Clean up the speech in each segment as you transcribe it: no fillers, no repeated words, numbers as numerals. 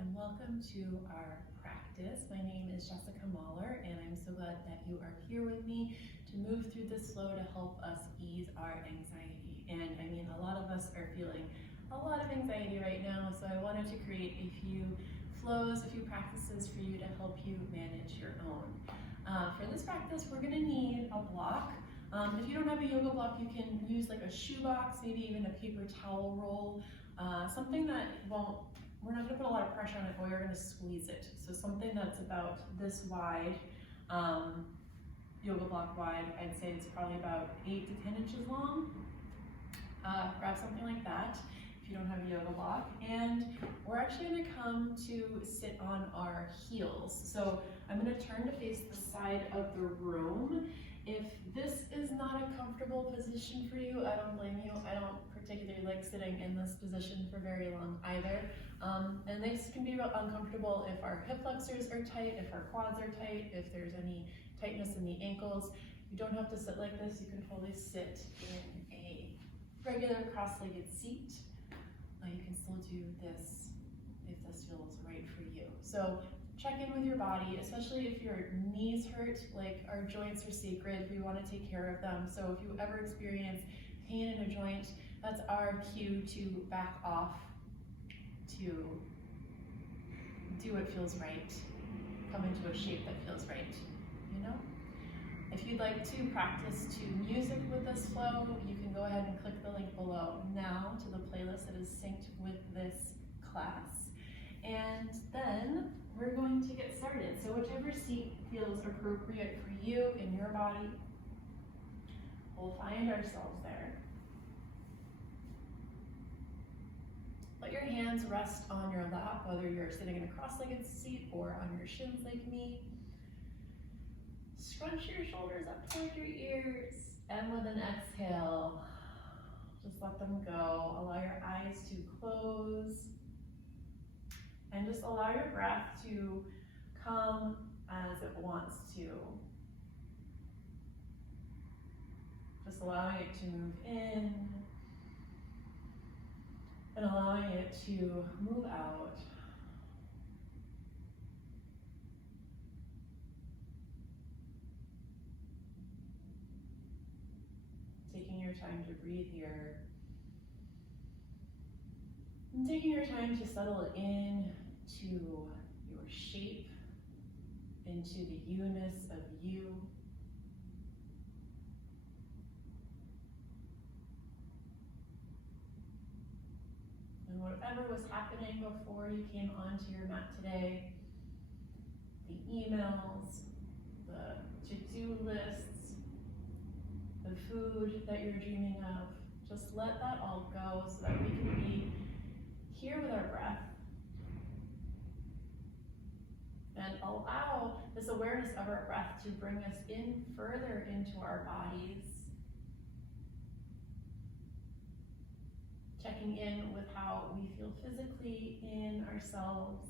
and welcome to our practice. My name is Jessica Mahler, and I'm so glad that you are here with me to move through this flow to help us ease our anxiety. And I mean, a lot of us are feeling a lot of anxiety right now, so I wanted to create a few flows, a few practices for you to help you manage your own. For this practice, we're going to need a block. If you don't have a yoga block, you can use like a shoebox, maybe even a paper towel roll, something that we're not going to put a lot of pressure on it, but we're going to squeeze it. So something that's about this wide, yoga block wide, I'd say it's probably about 8 to 10 inches long. Grab something like that if you don't have a yoga block. And we're actually going to come to sit on our heels. So I'm going to turn to face the side of the room. If this is not a comfortable position for you, I don't blame you. I don't particularly like sitting in this position for very long either. And this can be real uncomfortable if our hip flexors are tight, if our quads are tight, if there's any tightness in the ankles. You don't have to sit like this. You can totally sit in a regular cross-legged seat. You can still do this if this feels right for you. So check in with your body, especially if your knees hurt. Like, our joints are sacred. We want to take care of them. So if you ever experience pain in a joint, that's our cue to back off, to do what feels right, come into a shape that feels right, you know? If you'd like to practice to music with this flow, you can go ahead and click the link below now to the playlist that is synced with this class. And then we're going to get started. So whichever seat feels appropriate for you in your body, we'll find ourselves there. Let your hands rest on your lap, whether you're sitting in a cross-legged seat or on your shins like me. Scrunch your shoulders up toward your ears, and with an exhale, just let them go. Allow your eyes to close, and just allow your breath to come as it wants to. Just allowing it to move in, and allowing it to move out. Taking your time to breathe here. And taking your time to settle in to your shape, into the you-ness of you. And whatever was happening before you came onto your mat today, the emails, the to-do lists, the food that you're dreaming of, just let that all go so that we can be here with our breath. And allow this awareness of our breath to bring us in further into our bodies. Checking in with how we feel physically in ourselves.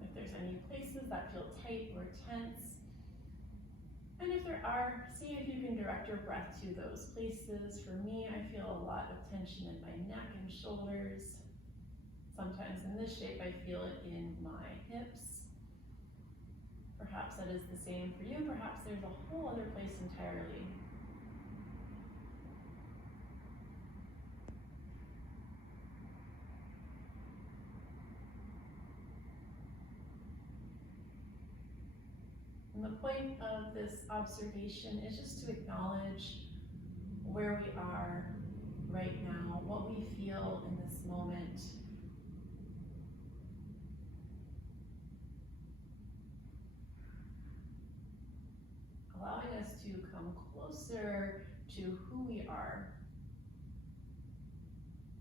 If there's any places that feel tight or tense. And if there are, see if you can direct your breath to those places. For me, I feel a lot of tension in my neck and shoulders. Sometimes in this shape, I feel it in my hips. Perhaps that is the same for you. Perhaps there's a whole other place entirely. And the point of this observation is just to acknowledge where we are right now, what we feel in this moment. Allowing us to come closer to who we are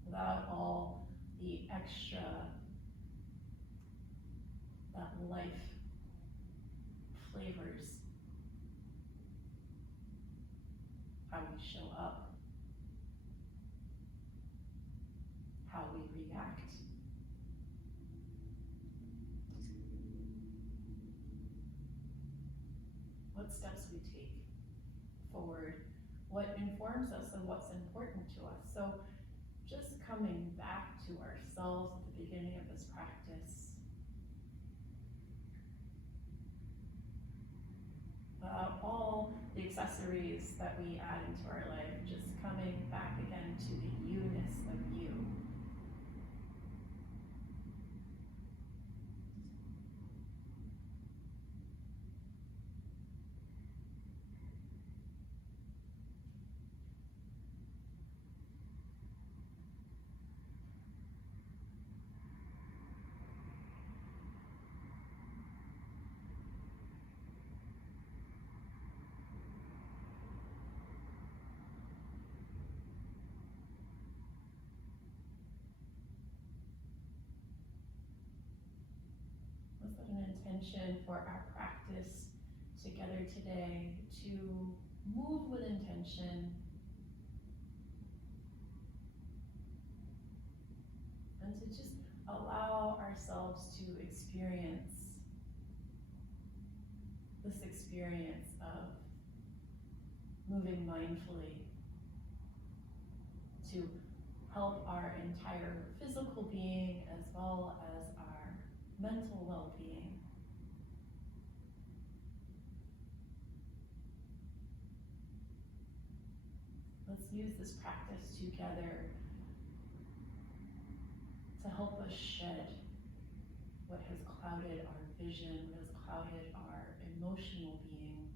without all the extra that life flavors how we show up, how we react. What steps we take. forward, what informs us and what's important to us. So just coming back to ourselves at the beginning of this practice. All the accessories that we add into our life, just coming back again to the you-ness of you. Let's set an intention for our practice together today to move with intention and to just allow ourselves to experience this experience of moving mindfully to help our entire physical being as well as our mental well-being. Let's use this practice together to help us shed what has clouded our vision, what has clouded our emotional being.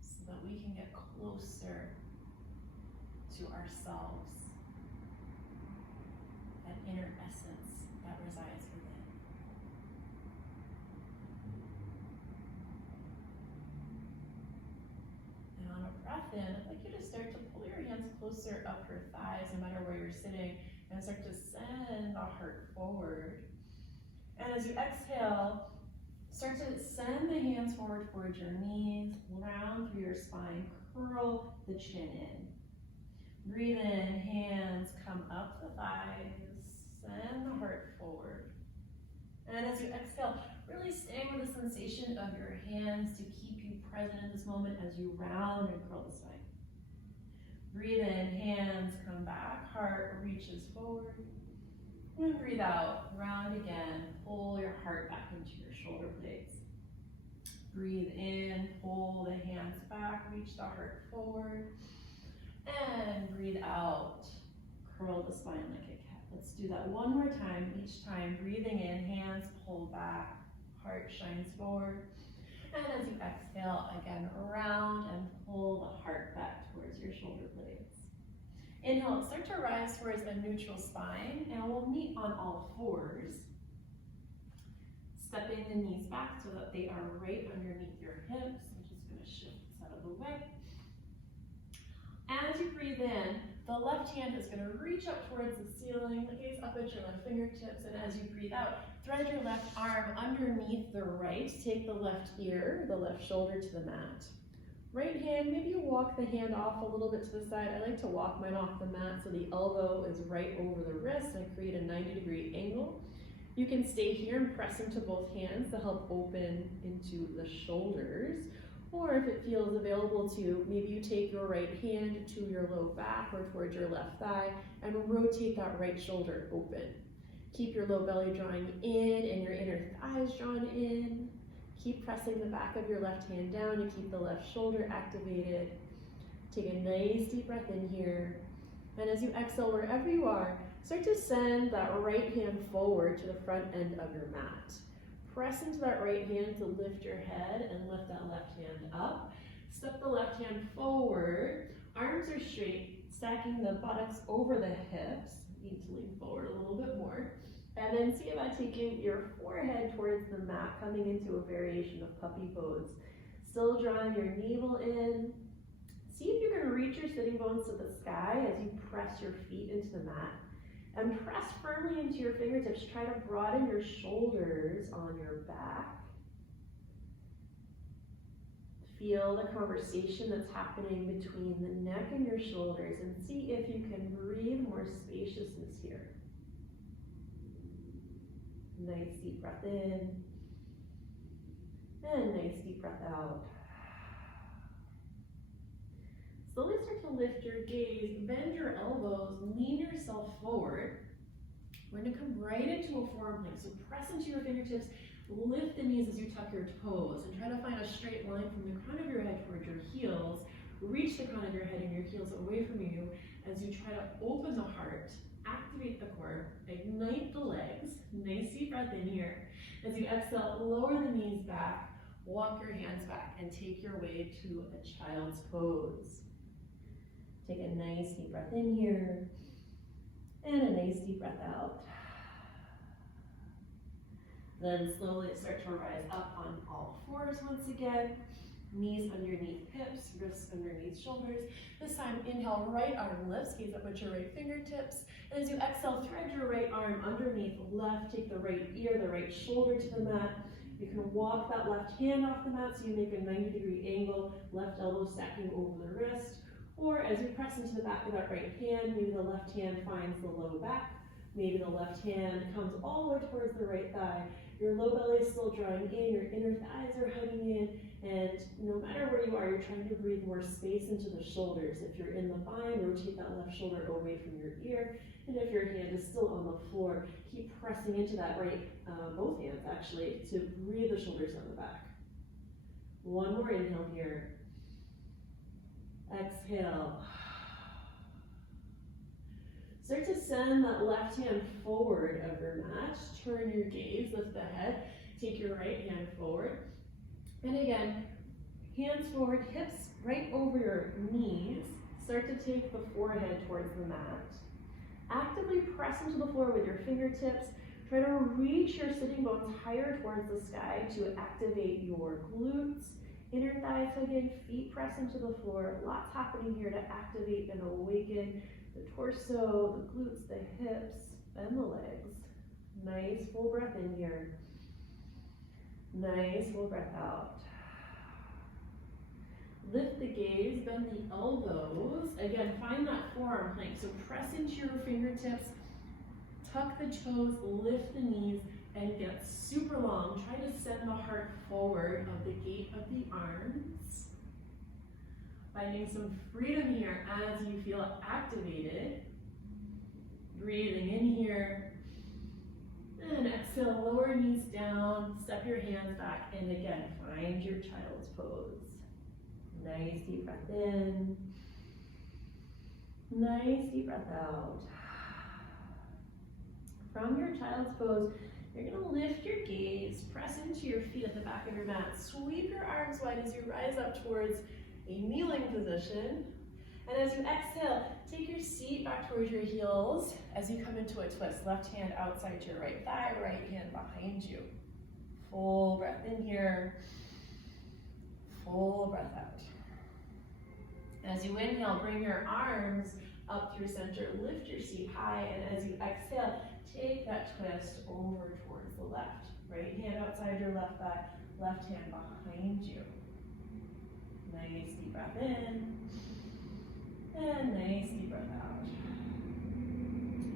So that we can get closer to ourselves, that inner essence that resides within. And on a breath in, I'd like you to start to pull your hands closer up your thighs, no matter where you're sitting, and start to send the heart forward. And as you exhale, start to send the hands forward towards your knees, round through your spine, curl the chin in. Breathe in, hands come up the thighs, send the heart forward. And as you exhale, really stay with the sensation of your hands to keep you present in this moment as you round and curl the spine. Breathe in, hands come back, heart reaches forward. And breathe out, round again, pull your heart back into your shoulder blades. Breathe in, pull the hands back, reach the heart forward. And breathe out, curl the spine like a cat. Let's do that one more time. Each time, breathing in, hands pull back, heart shines forward. And as you exhale, again, round and pull the heart back towards your shoulder blades. Inhale, start to rise towards a neutral spine, and we'll meet on all fours. Stepping the knees back so that they are right underneath your hips. I'm just going to shift this out of the way. As you breathe in, the left hand is going to reach up towards the ceiling, gaze up at your left fingertips, and as you breathe out, thread your left arm underneath the right. Take the left ear, the left shoulder to the mat. Right hand, maybe you walk the hand off a little bit to the side. I like to walk mine off the mat so the elbow is right over the wrist and create a 90-degree angle. You can stay here and press into both hands to help open into the shoulders. Or if it feels available to, maybe you take your right hand to your low back or towards your left thigh and rotate that right shoulder open. Keep your low belly drawing in and your inner thighs drawn in. Keep pressing the back of your left hand down to keep the left shoulder activated. Take a nice deep breath in here. And as you exhale, wherever you are, start to send that right hand forward to the front end of your mat. Press into that right hand to lift your head and lift that left hand up. Step the left hand forward. Arms are straight, stacking the buttocks over the hips. Need to lean forward a little bit more. And then see about taking your forehead towards the mat, coming into a variation of puppy pose. Still drawing your navel in. See if you can reach your sitting bones to the sky as you press your feet into the mat. And press firmly into your fingertips. Try to broaden your shoulders on your back. Feel the conversation that's happening between the neck and your shoulders and see if you can breathe more spaciousness here. Nice deep breath in. And nice deep breath out. Slowly start to lift your gaze, bend your elbows, lean yourself forward. We're going to come right into a forearm plank. So press into your fingertips, lift the knees as you tuck your toes, and try to find a straight line from the crown of your head towards your heels. Reach the crown of your head and your heels away from you as you try to open the heart, activate the core, ignite the legs. Nice deep breath in here. As you exhale, lower the knees back, walk your hands back, and take your way to a child's pose. Take a nice deep breath in here, and a nice deep breath out. Then slowly start to rise up on all fours once again. Knees underneath hips, wrists underneath shoulders. This time, inhale, right arm lifts, gaze up at your right fingertips. And as you exhale, thread your right arm underneath left, take the right ear, the right shoulder to the mat. You can walk that left hand off the mat so you make a 90-degree angle, left elbow stacking over the wrist. Or as you press into the back of that right hand, maybe the left hand finds the low back. Maybe the left hand comes all the way towards the right thigh. Your low belly is still drawing in, your inner thighs are hugging in, and no matter where you are, you're trying to breathe more space into the shoulders. If you're in the bind, rotate that left shoulder away from your ear, and if your hand is still on the floor, keep pressing into that right, both hands actually, to breathe the shoulders down the back. One more inhale here. Exhale. Start to send that left hand forward of your mat. Turn your gaze, lift the head. Take your right hand forward. And again, hands forward, hips right over your knees. Start to take the forehead towards the mat. Actively press into the floor with your fingertips. Try to reach your sitting bones higher towards the sky to activate your glutes. Inner thighs hug in, feet press into the floor. Lots happening here to activate and awaken the torso, the glutes, the hips, and the legs. Nice full breath in here. Nice full breath out. Lift the gaze, bend the elbows. Again, find that forearm plank. So press into your fingertips, tuck the toes, lift the knees, and get super long. Try to send the heart forward of the gate of the arms. Finding some freedom here as you feel activated. Breathing in here. And exhale, lower knees down, step your hands back, and again, find your child's pose. Nice deep breath in. Nice deep breath out. From your child's pose, you're going to lift your gaze, press into your feet at the back of your mat, sweep your arms wide as you rise up towards a kneeling position. And as you exhale, take your seat back towards your heels as you come into a twist. Left hand outside your right thigh, right hand behind you. Full breath in here, full breath out. As you inhale, bring your arms up through center, lift your seat high, and as you exhale, take that twist over towards the left. Right hand outside your left thigh, left hand behind you. Nice deep breath in, and nice deep breath out.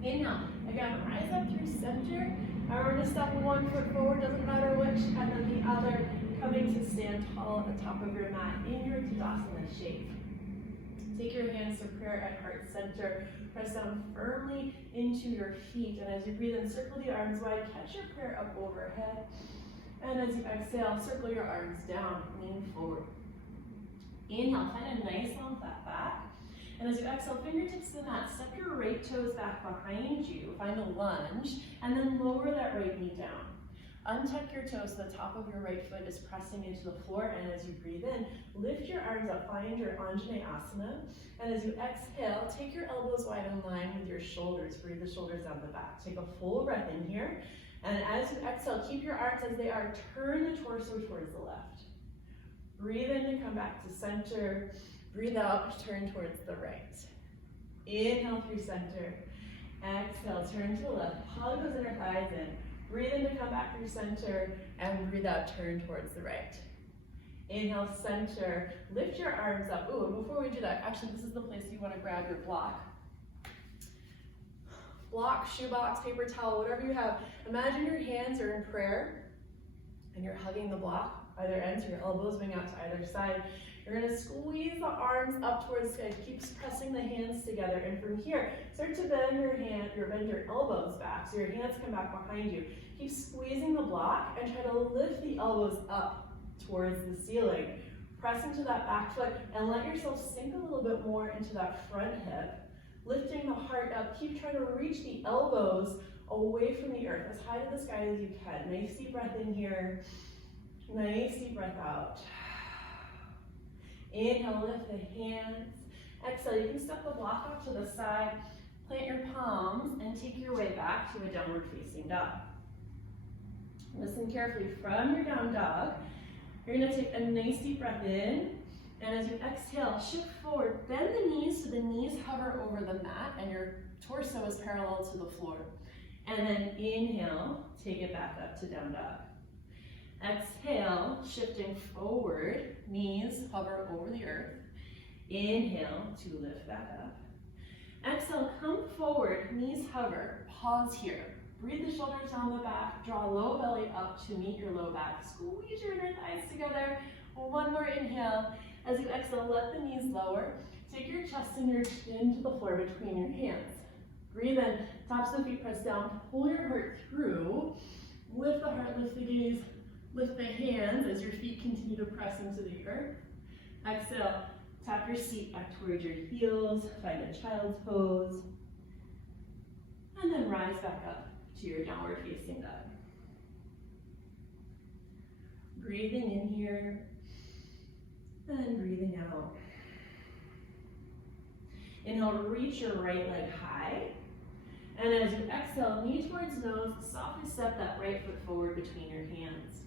Inhale, again, rise up through center. And we're going to step 1 foot forward, doesn't matter which, and then the other, coming to stand tall at the top of your mat in your Tadasana shape. Take your hands to prayer at heart center. Press down firmly into your feet. And as you breathe in, circle the arms wide. Catch your prayer up overhead. And as you exhale, circle your arms down. Lean forward. Inhale, find a nice long flat back. And as you exhale, fingertips to the mat. Step your right toes back behind you. Find a lunge. And then lower that right knee down. Untuck your toes so the top of your right foot is pressing into the floor, and as you breathe in, lift your arms up, find your Anjaneyasana, and as you exhale, take your elbows wide in line with your shoulders. Breathe the shoulders down the back. Take a full breath in here, and as you exhale, keep your arms as they are. Turn the torso towards the left. Breathe in and come back to center. Breathe out, turn towards the right. Inhale through center. Exhale, turn to the left. Hug those inner thighs in. Breathe in to come back through center, and breathe out, turn towards the right. Inhale, center, lift your arms up. Ooh, and before we do that, actually this is the place you want to grab your block. Block, shoebox, paper towel, whatever you have. Imagine your hands are in prayer, and you're hugging the block, either ends, your elbows wing out to either side. You're gonna squeeze the arms up towards the sky. Keep pressing the hands together. And from here, start to bend your elbows back. So your hands come back behind you. Keep squeezing the block and try to lift the elbows up towards the ceiling. Press into that back foot and let yourself sink a little bit more into that front hip. Lifting the heart up. Keep trying to reach the elbows away from the earth, as high to the sky as you can. Nice deep breath in here. Nice deep breath out. Inhale, lift the hands. Exhale, you can step the block off to the side, plant your palms, and take your way back to a downward facing dog. Listen carefully from your down dog. You're gonna take a nice deep breath in, and as you exhale, shift forward, bend the knees so the knees hover over the mat and your torso is parallel to the floor. And then inhale, take it back up to down dog. Exhale, shifting forward, knees hover over the earth. Inhale to lift back up. Exhale, come forward, knees hover, pause here. Breathe the shoulders down the back, draw low belly up to meet your low back. Squeeze your inner thighs together. One more inhale. As you exhale, let the knees lower. Take your chest and your chin to the floor between your hands. Breathe in, tops of the feet press down, pull your heart through. Lift the heart, lift the gaze, lift the hands as your feet continue to press into the earth. Exhale, tap your seat back towards your heels, find a child's pose. And then rise back up to your downward facing dog. Breathing in here, and breathing out. Inhale, reach your right leg high. And as you exhale, knee towards nose, softly step that right foot forward between your hands.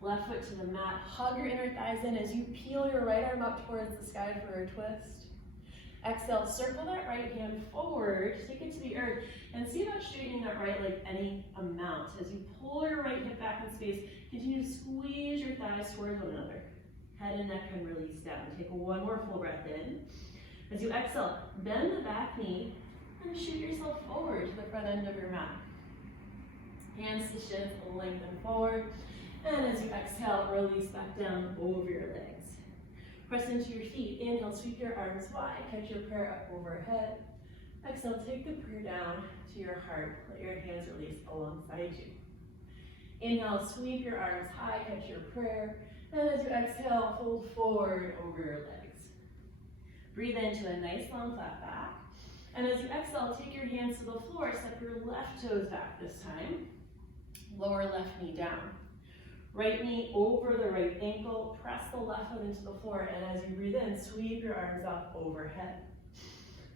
Left foot to the mat, hug your inner thighs in as you peel your right arm up towards the sky for a twist. Exhale, circle that right hand forward, take it to the earth, and see about straightening that right leg any amount. As you pull your right hip back in space, continue to squeeze your thighs towards one another. Head and neck can release down. Take one more full breath in. As you exhale, bend the back knee and shoot yourself forward to the front end of your mat. Hands to shins, lengthen forward. And as you exhale, release back down over your legs. Press into your feet. Inhale, sweep your arms wide, catch your prayer up overhead. Exhale, take the prayer down to your heart. Let your hands release alongside you. Inhale, sweep your arms high, catch your prayer. And as you exhale, fold forward over your legs. Breathe into a nice long flat back. And as you exhale, take your hands to the floor, step your left toes back this time. Lower left knee down. Right knee over the right ankle, press the left foot into the floor, and as you breathe in, sweep your arms up overhead.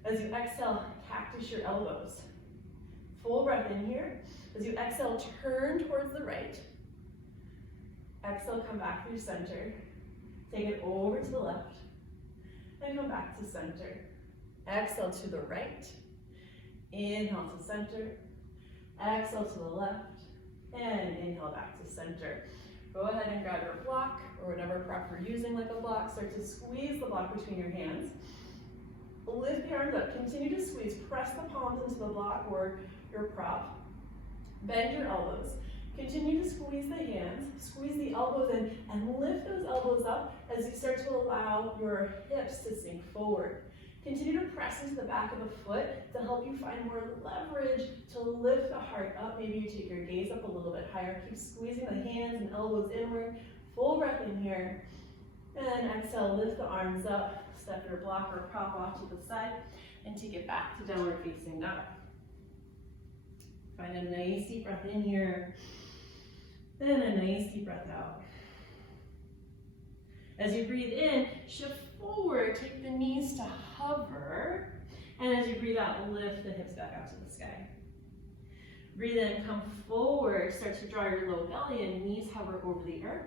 As you exhale, cactus your elbows. Full breath in here. As you exhale, turn towards the right. Exhale, come back through center. Take it over to the left, and come back to center. Exhale to the right. Inhale to center. Exhale to the left, and inhale back to center. Go ahead and grab your block, or whatever prop you're using like a block. Start to squeeze the block between your hands. Lift your arms up, continue to squeeze. Press the palms into the block or your prop. Bend your elbows. Continue to squeeze the hands, squeeze the elbows in, and lift those elbows up as you start to allow your hips to sink forward. Continue to press into the back of the foot to help you find more leverage to lift the heart up. Maybe you take your gaze up a little bit higher. Keep squeezing the hands and elbows inward. Full breath in here. And exhale, lift the arms up. Step your block or prop off to the side and take it back to downward facing dog. Find a nice deep breath in here. Then a nice deep breath out. As you breathe in, shift forward, take the knees to hover, and as you breathe out, lift the hips back out to the sky. Breathe in, come forward, start to draw your low belly in, knees hover over the earth,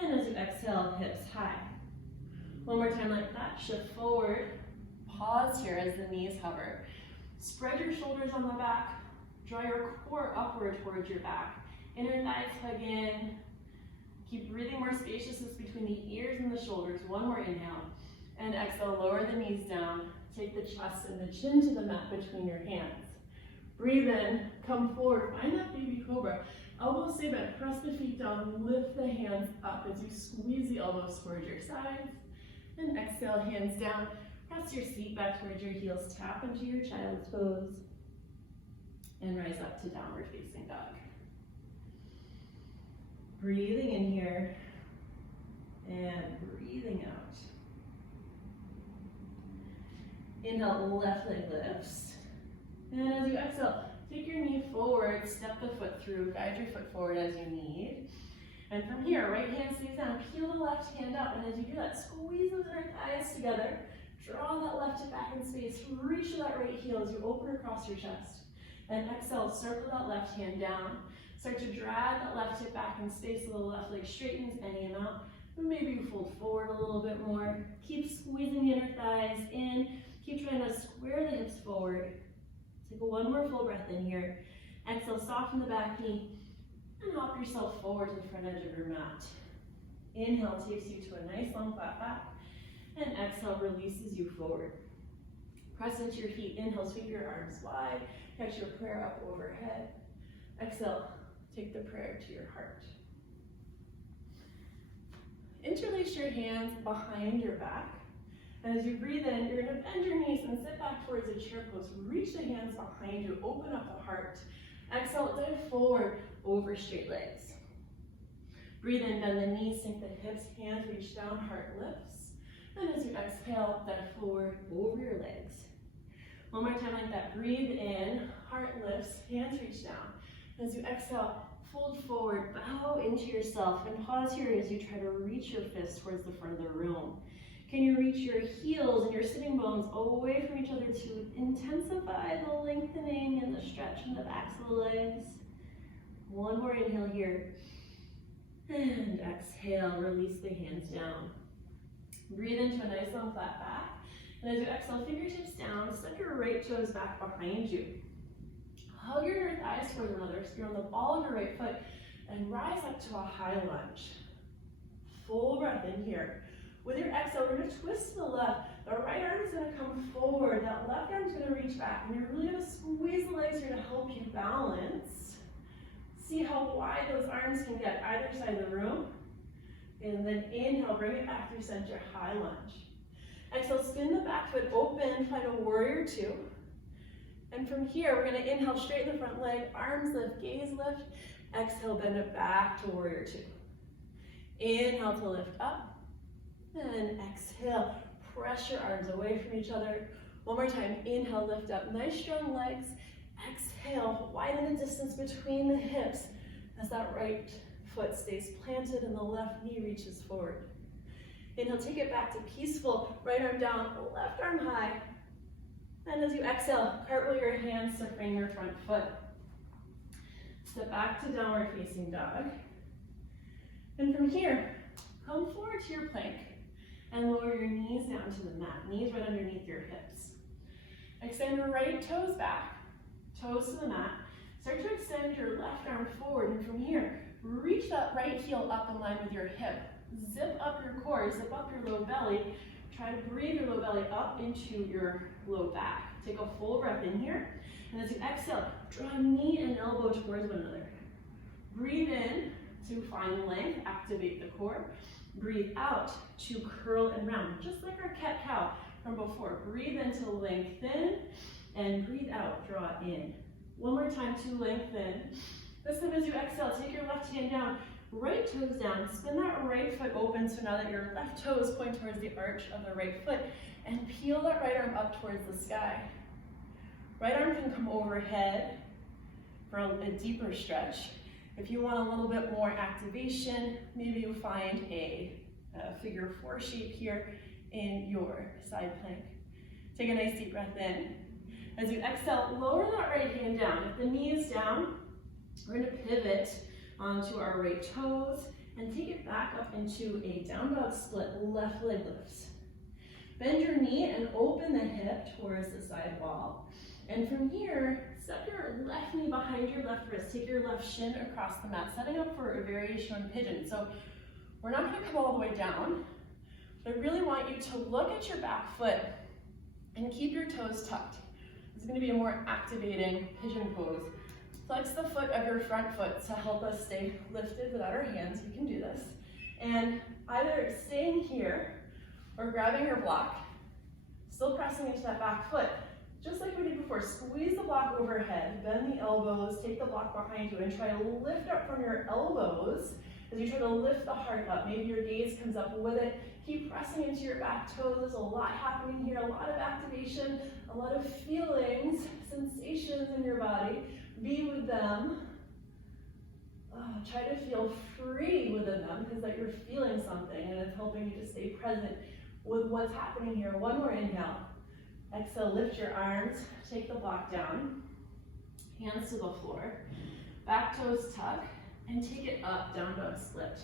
and as you exhale, hips high. One more time like that, shift forward, pause here as the knees hover. Spread your shoulders on the back, draw your core upward towards your back, inner thighs hug in. Keep breathing more spaciousness between the ears and the shoulders. One more inhale. And exhale, lower the knees down. Take the chest and the chin to the mat between your hands. Breathe in, come forward, find that baby cobra. Elbows stay bent, press the feet down, lift the hands up as you squeeze the elbows towards your sides. And exhale, hands down. Press your seat back towards your heels, tap into your child's pose. And rise up to downward facing dog. Breathing in here and breathing out. Inhale, left leg lifts. And as you exhale, take your knee forward, step the foot through, guide your foot forward as you need. And from here, right hand stays down, peel the left hand up, and as you do that, squeeze those inner thighs together, draw that left hip back in space, reach to that right heel as you open across your chest. And exhale, circle that left hand down. Start to drag that left hip back in space so the left leg straightens any amount. And maybe you fold forward a little bit more. Keep squeezing the inner thighs in. Keep trying to square the hips forward. Take one more full breath in here. Exhale, soften the back knee and hop yourself forward to the front edge of your mat. Inhale takes you to a nice long flat back, and exhale releases you forward. Press into your feet. Inhale, sweep your arms wide. Catch your prayer up overhead. Exhale, take the prayer to your heart. Interlace your hands behind your back. And as you breathe in, you're going to bend your knees and sit back towards a chair pose. Reach the hands behind you, open up the heart. Exhale, dive forward over straight legs. Breathe in, bend the knees, sink the hips, hands reach down, heart lifts. And as you exhale, dive forward over your legs. One more time like that. Breathe in, heart lifts, hands reach down. As you exhale, fold forward, bow into yourself, and pause here as you try to reach your fists towards the front of the room. Can you reach your heels and your sitting bones away from each other to intensify the lengthening and the stretch in the backs of the legs? One more inhale here. And exhale, release the hands down. Breathe into a nice long flat back. And as you exhale, fingertips down, step your right toes back behind you. Hug your inner thighs towards one another, so you're on the ball of your right foot, and rise up to a high lunge. Full breath in here. With your exhale, we're going to twist to the left. The right arm is going to come forward. That left arm is going to reach back. And you're really going to squeeze the legs here to help you balance. See how wide those arms can get either side of the room. And then inhale, bring it back through center, high lunge. Exhale, spin the back foot open, find a warrior two. And from here, we're going to inhale, straighten the front leg, arms lift, gaze lift. Exhale, bend it back to warrior two. Inhale to lift up. And exhale, press your arms away from each other. One more time, inhale, lift up, nice strong legs. Exhale, widen the distance between the hips as that right foot stays planted and the left knee reaches forward. Inhale, take it back to peaceful, right arm down, left arm high. And as you exhale, cartwheel your hands to frame your front foot. Step back to downward facing dog. And from here, come forward to your plank. And lower your knees down to the mat, knees right underneath your hips. Extend your right toes back, toes to the mat. Start to extend your left arm forward, and from here, reach that right heel up in line with your hip. Zip up your core, zip up your low belly. Try to breathe your low belly up into your low back. Take a full breath in here, and as you exhale, draw knee and elbow towards one another. Breathe in to find length, activate the core. Breathe out to curl and round, just like our cat-cow from before. Breathe in to lengthen, and breathe out, draw in. One more time to lengthen. This time as you exhale, take your left hand down, right toes down, spin that right foot open so now that your left toes point towards the arch of the right foot, and peel that right arm up towards the sky. Right arm can come overhead for a deeper stretch. If you want a little bit more activation, maybe you find a figure four shape here in your side plank. Take a nice deep breath in. As you exhale, lower that right hand down. If the knee is down, we're going to pivot onto our right toes and take it back up into a down dog split, left leg lifts. Bend your knee and open the hip towards the side wall. And from here, step your left knee behind your left wrist. Take your left shin across the mat, setting up for a variation on pigeon. So we're not going to come all the way down, but I really want you to look at your back foot and keep your toes tucked. This is going to be a more activating pigeon pose. Flex the foot of your front foot to help us stay lifted without our hands. We can do this. And either staying here or grabbing your block, still pressing into that back foot. Just like we did before, squeeze the block overhead, bend the elbows, take the block behind you, and try to lift up from your elbows as you try to lift the heart up. Maybe your gaze comes up with it. Keep pressing into your back toes. There's a lot happening here, a lot of activation, a lot of feelings, sensations in your body. Be with them. Try to feel free within them because that you're feeling something and it's helping you to stay present with what's happening here. One more inhale. Exhale, lift your arms, take the block down, hands to the floor, back toes tuck, and take it up, down dog split.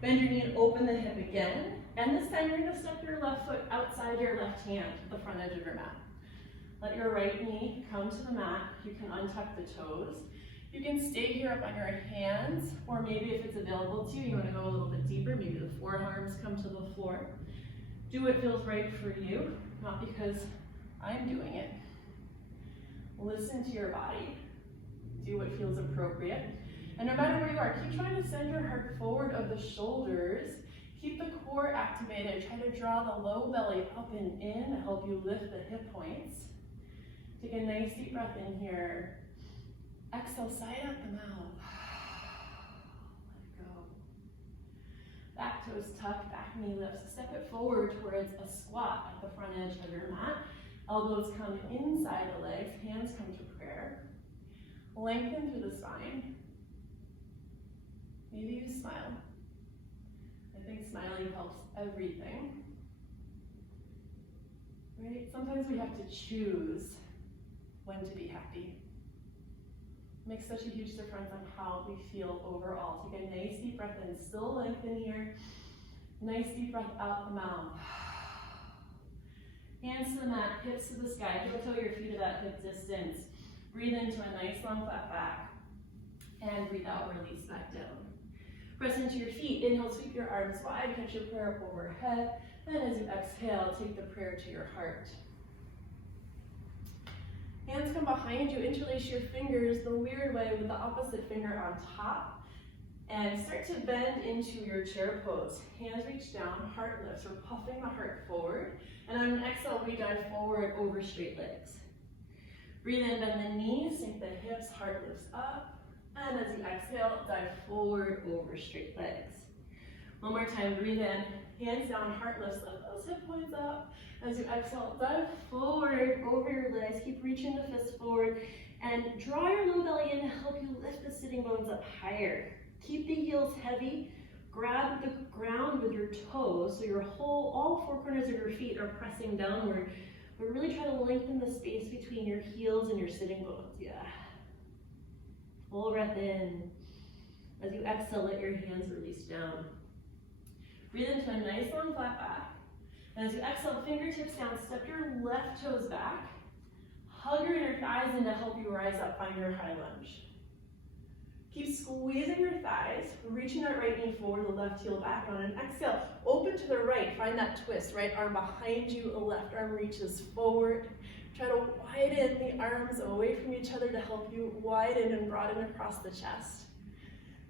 Bend your knee and open the hip again, and this time you're going to step your left foot outside your left hand to the front edge of your mat. Let your right knee come to the mat. You can untuck the toes. You can stay here up on your hands, or maybe if it's available to you, you want to go a little bit deeper, maybe the forearms come to the floor. Do what feels right for you, not because I'm doing it. Listen to your body. Do what feels appropriate. And no matter where you are, keep trying to send your heart forward of the shoulders. Keep the core activated. Try to draw the low belly up and in to help you lift the hip points. Take a nice deep breath in here. Exhale, side out the mouth. Let go. Back toes tuck, back knee lifts. Step it forward towards a squat at the front edge of your mat. Elbows come inside the legs, hands come to prayer. Lengthen through the spine. Maybe you smile. I think smiling helps everything. Right? Sometimes we have to choose when to be happy. Makes such a huge difference on how we feel overall. Take a nice deep breath in, still lengthen here. Nice deep breath out the mouth. Hands to the mat, hips to the sky. Toe your feet to that hip distance. Breathe into a nice long flat back. And breathe out, release back down. Press into your feet. Inhale, sweep your arms wide, catch your prayer up overhead. And as you exhale, take the prayer to your heart. Hands come behind you, interlace your fingers the weird way with the opposite finger on top. And start to bend into your chair pose. Hands reach down, heart lifts. We're puffing the heart forward. And on an exhale, we dive forward over straight legs. Breathe in, bend the knees, sink the hips, heart lifts up. And as you exhale, dive forward over straight legs. One more time, breathe in, hands down, heart lifts, lift those hip points up. As you exhale, dive forward over your legs, keep reaching the fists forward, and draw your low belly in to help you lift the sitting bones up higher. Keep the heels heavy, grab the ground with your toes, so your all four corners of your feet are pressing downward, but really try to lengthen the space between your heels and your sitting bones, yeah. Full breath in. As you exhale, let your hands release down. Breathe into a nice long flat back. And as you exhale, fingertips down, step your left toes back. Hug your inner thighs in to help you rise up, find your high lunge. Keep squeezing your thighs, reaching that right knee forward, the left heel back on an exhale. Open to the right, find that twist. Right arm behind you, the left arm reaches forward. Try to widen the arms away from each other to help you widen and broaden across the chest.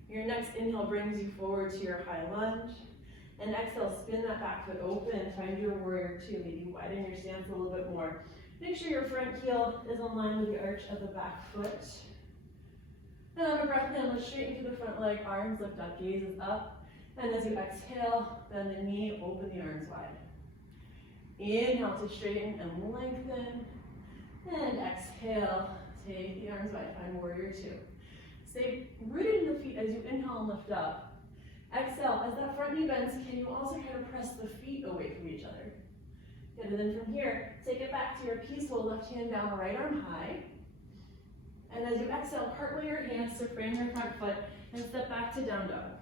Your next inhale brings you forward to your high lunge. And exhale, spin that back foot open, find your warrior two. Maybe widen your stance a little bit more. Make sure your front heel is aligned with the arch of the back foot. And on a breath in, let's straighten through the front leg, arms lift up, gaze is up. And as you exhale, bend the knee, open the arms wide. Inhale to straighten and lengthen. And exhale, take the arms wide, find warrior two. Stay rooted in the feet as you inhale and lift up. Exhale, as that front knee bends, can you also kind of press the feet away from each other? Good, and then from here, take it back to your peaceful left hand down, right arm high. And as you exhale, partway your hands to frame your front foot and step back to down dog.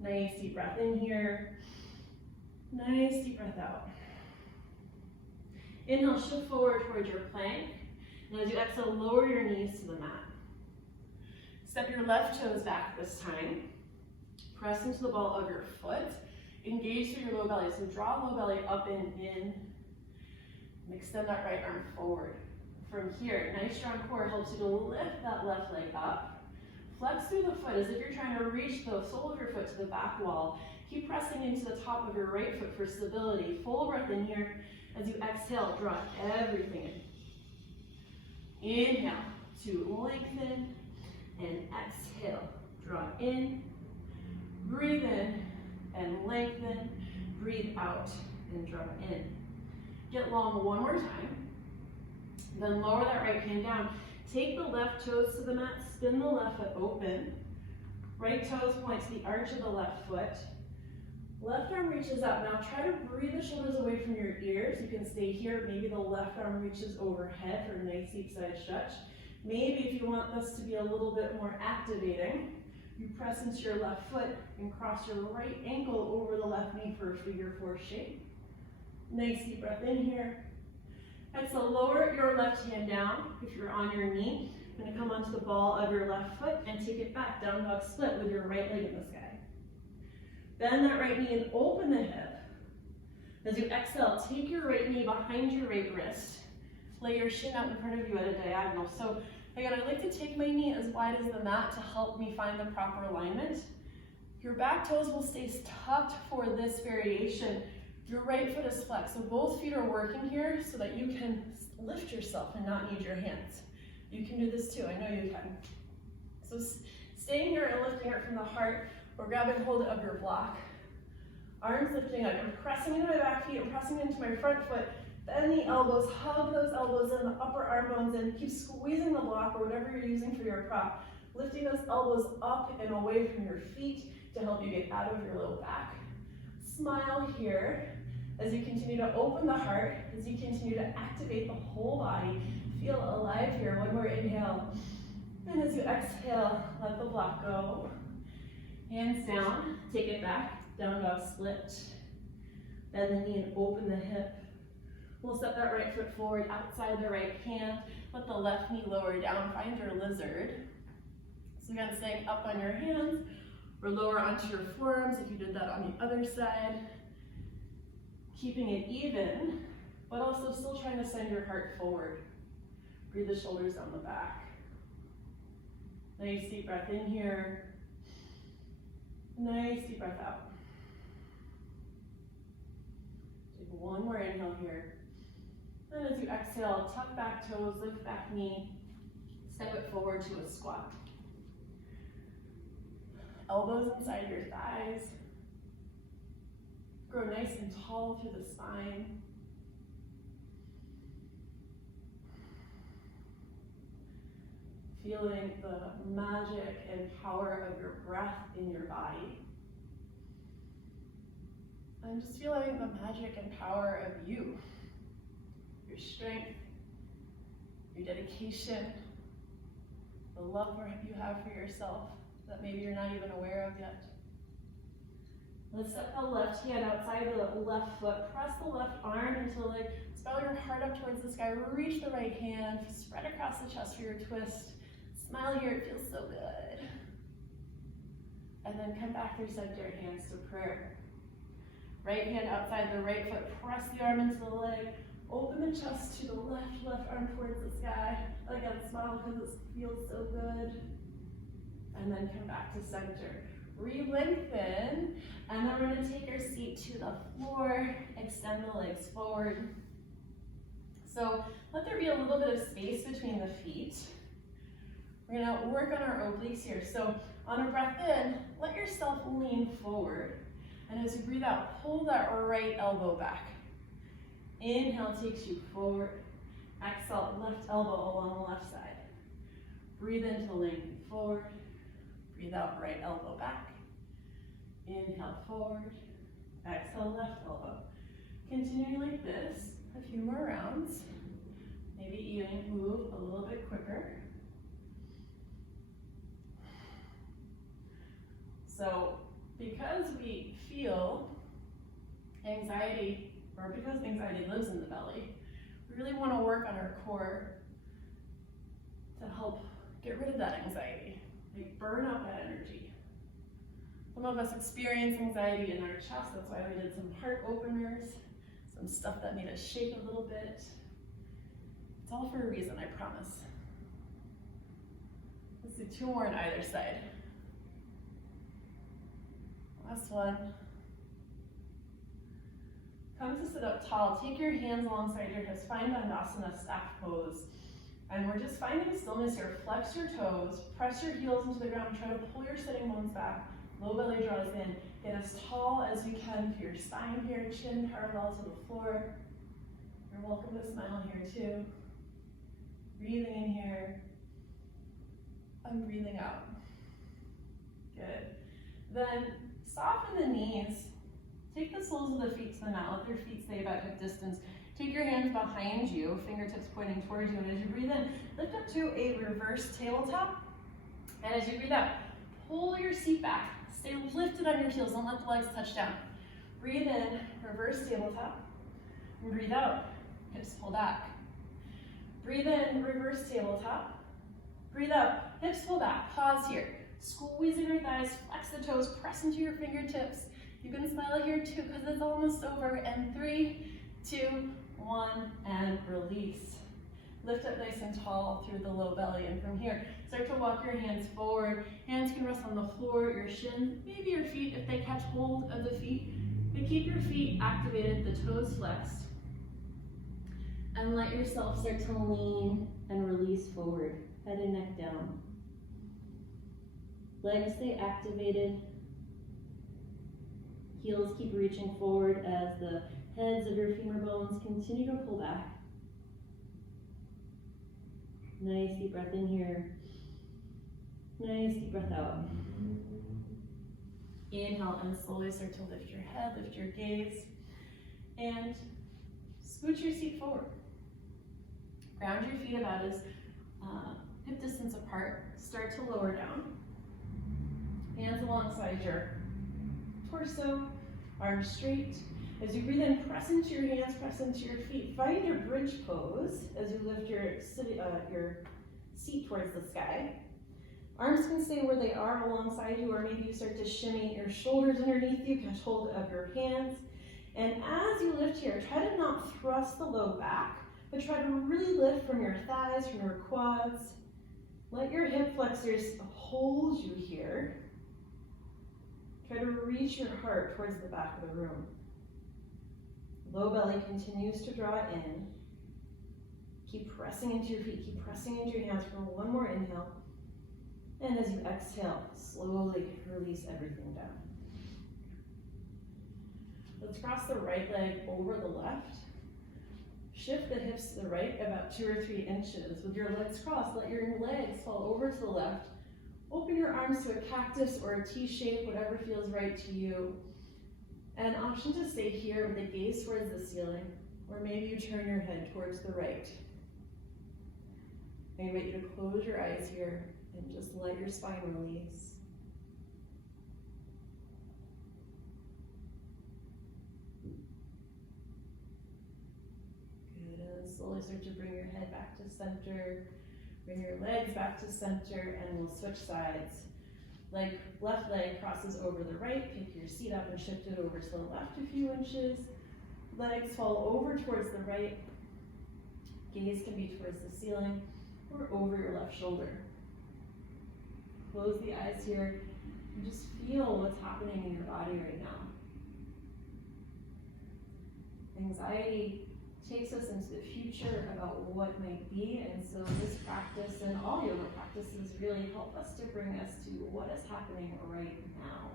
Nice deep breath in here. Nice deep breath out. Inhale, shift forward towards your plank. And as you exhale, lower your knees to the mat. Step your left toes back this time. Press into the ball of your foot. Engage through your low belly. So draw low belly up and in. And extend that right arm forward. From here, nice strong core helps you to lift that left leg up. Flex through the foot as if you're trying to reach the sole of your foot to the back wall. Keep pressing into the top of your right foot for stability. Full breath in here. As you exhale, draw everything in. Inhale to lengthen and exhale. Draw in, breathe in and lengthen. Breathe out and draw in. Get long one more time. Then lower that right hand down. Take the left toes to the mat, spin the left foot open. Right toes point to the arch of the left foot. Left arm reaches up. Now try to breathe the shoulders away from your ears. You can stay here. Maybe the left arm reaches overhead for a nice deep side stretch. Maybe if you want this to be a little bit more activating, you press into your left foot and cross your right ankle over the left knee for a figure four shape. Nice deep breath in here. Exhale, lower your left hand down if you're on your knee. You're going to come onto the ball of your left foot and take it back, down dog split with your right leg in the sky. Bend that right knee and open the hip. As you exhale, take your right knee behind your right wrist. Lay your shin out in front of you at a diagonal. So again, I like to take my knee as wide as the mat to help me find the proper alignment. Your back toes will stay tucked for this variation. Your right foot is flexed, so both feet are working here so that you can lift yourself and not need your hands. You can do this too, I know you can. So staying here and lifting it from the heart, or grabbing hold of your block. Arms lifting up. I'm pressing into my back feet, I'm pressing into my front foot. Bend the elbows, hug those elbows in, the upper arm bones in. Keep squeezing the block or whatever you're using for your prop. Lifting those elbows up and away from your feet to help you get out of your low back. Smile here as you continue to open the heart, as you continue to activate the whole body. Feel alive here. One more inhale. And as you exhale, let the block go. Hands down, take it back, down dog split. Bend the knee and open the hip. We'll step that right foot forward outside the right hand. Let the left knee lower down, find your lizard. So again, staying up on your hands, or lower onto your forearms if you did that on the other side. Keeping it even, but also still trying to send your heart forward. Breathe the shoulders down the back. Nice deep breath in here. Nice deep breath out. Take one more inhale here. And as you exhale, tuck back toes, lift back knee, step it forward to a squat. Elbows inside your thighs. Grow nice and tall through the spine. Feeling the magic and power of your breath in your body. And just feeling the magic and power of you. Your strength, your dedication, the love you have for yourself that maybe you're not even aware of yet. Let's step the left hand outside the left foot. Press the left arm into the leg. Spell your heart up towards the sky. Reach the right hand. Spread across the chest for your twist. Smile here, it feels so good. And then come back through center, hands to prayer. Right hand outside the right foot. Press the arm into the leg. Open the chest to the left arm towards the sky. Again, smile because it feels so good. And then come back to center. Re-lengthen, and then we're gonna take your seat to the floor, extend the legs forward. So let there be a little bit of space between the feet. We're gonna work on our obliques here. So on a breath in, let yourself lean forward. And as you breathe out, pull that right elbow back. Inhale takes you forward. Exhale, left elbow along the left side. Breathe in to lengthen forward. Breathe out, right elbow back. Inhale forward. Exhale, left elbow. Continuing like this, a few more rounds. Maybe even move a little bit quicker. So because we feel anxiety, or because anxiety lives in the belly, we really want to work on our core to help get rid of that anxiety. Like burn out that energy. Some of us experience anxiety in our chest. That's why we did some heart openers, some stuff that made us shake a little bit. It's all for a reason, I promise. Let's do 2 more on either side. Last one. Come to sit up tall. Take your hands alongside your hips. Find Bandhasana, staff pose. And we're just finding stillness here. Flex your toes. Press your heels into the ground. Try to pull your sitting bones back. Low belly draws in. Get as tall as you can for your spine here. Chin parallel to the floor. You're welcome to smile here too. Breathing in here. And breathing out. Good. Then soften the knees. Take the soles of the feet to the mat. Let your feet stay about hip distance. Take your hands behind you, fingertips pointing towards you. And as you breathe in, lift up to a reverse tabletop. And as you breathe out, pull your seat back. Stay lifted on your heels. Don't let the legs touch down. Breathe in, reverse tabletop. And breathe out, hips pull back. Breathe in, reverse tabletop. Breathe out, hips pull back. Pause here. Squeeze in your thighs, flex the toes, press into your fingertips. You can smile here too because it's almost over. And 3, 2, 1, and release. Lift up nice and tall through the low belly. And from here, start to walk your hands forward. Hands can rest on the floor, your shins, maybe your feet if they catch hold of the feet. But keep your feet activated, the toes flexed. And let yourself start to lean and release forward. Head and neck down. Legs stay activated. Heels keep reaching forward as the heads of your femur bones continue to pull back. Nice deep breath in here. Nice deep breath out. Inhale and slowly start to lift your head, lift your gaze, and scooch your seat forward. Ground your feet about as hip distance apart. Start to lower down. Hands alongside your torso, arms straight. As you breathe in, press into your hands, press into your feet. Find your bridge pose as you lift your seat towards the sky. Arms can stay where they are alongside you, or maybe you start to shimmy your shoulders underneath you, catch hold of your hands. And as you lift here, try to not thrust the low back, but try to really lift from your thighs, from your quads. Let your hip flexors hold you here. Try to reach your heart towards the back of the room. Low belly continues to draw in. Keep pressing into your feet, keep pressing into your hands for one more inhale. And as you exhale, slowly release everything down. Let's cross the right leg over the left. Shift the hips to the right about 2 or 3 inches. With your legs crossed, let your legs fall over to the left. Open your arms to a cactus or a T shape, whatever feels right to you. An option to stay here with the gaze towards the ceiling, or maybe you turn your head towards the right. I invite you to close your eyes here and just let your spine release. Good, and slowly start to bring your head back to center. Bring your legs back to center, and we'll switch sides. Left leg crosses over the right, pick your seat up and shift it over to the left a few inches. Legs fall over towards the right. Gaze can be towards the ceiling or over your left shoulder. Close the eyes here and just feel what's happening in your body right now. Anxiety takes us into the future about what might be, and so this practice and all yoga practices really help us to bring us to what is happening right now.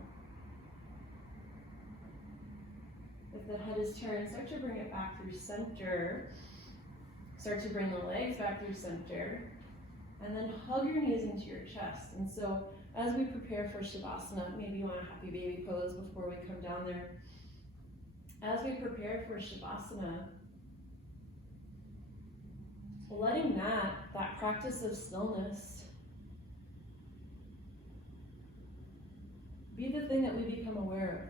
If the head is turned, start to bring it back through center. Start to bring the legs back through center, and then hug your knees into your chest. And so as we prepare for Shavasana, maybe you want a happy baby pose before we come down there. As we prepare for Shavasana, letting that practice of stillness be the thing that we become aware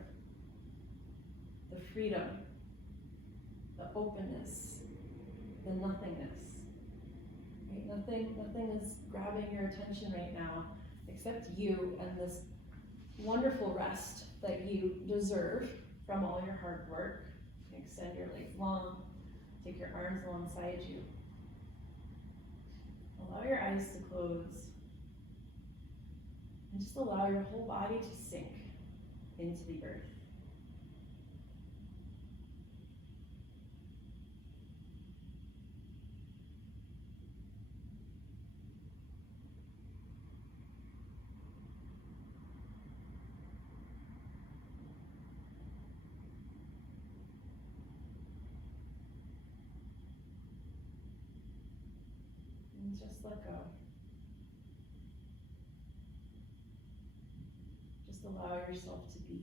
of. The freedom, the openness, the nothingness. Right? Nothing is grabbing your attention right now except you and this wonderful rest that you deserve from all your hard work. Extend your legs long, take your arms alongside you. Allow your eyes to close and just allow your whole body to sink into the earth. And just let go. Just allow yourself to be.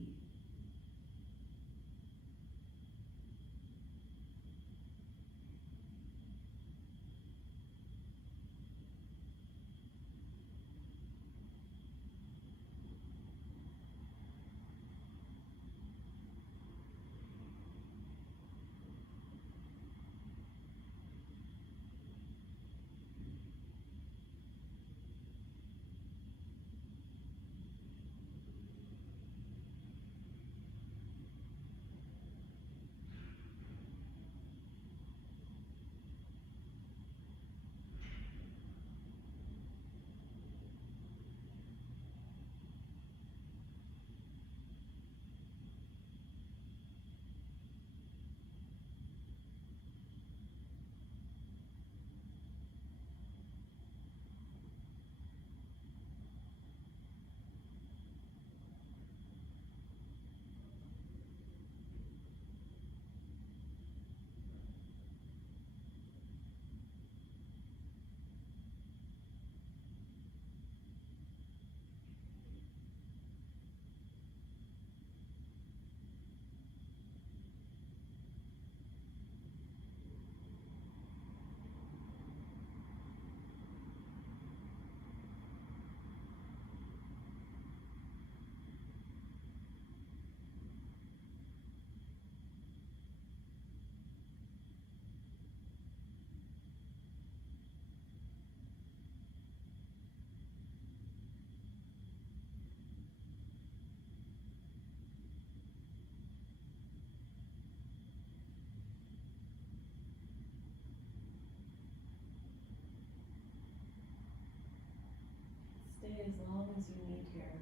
Stay as long as you need here.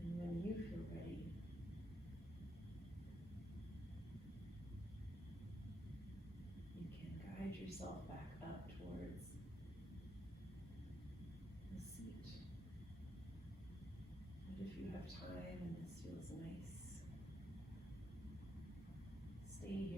And when you feel ready, you can guide yourself back up towards the seat. And if you have time and this feels nice, stay here.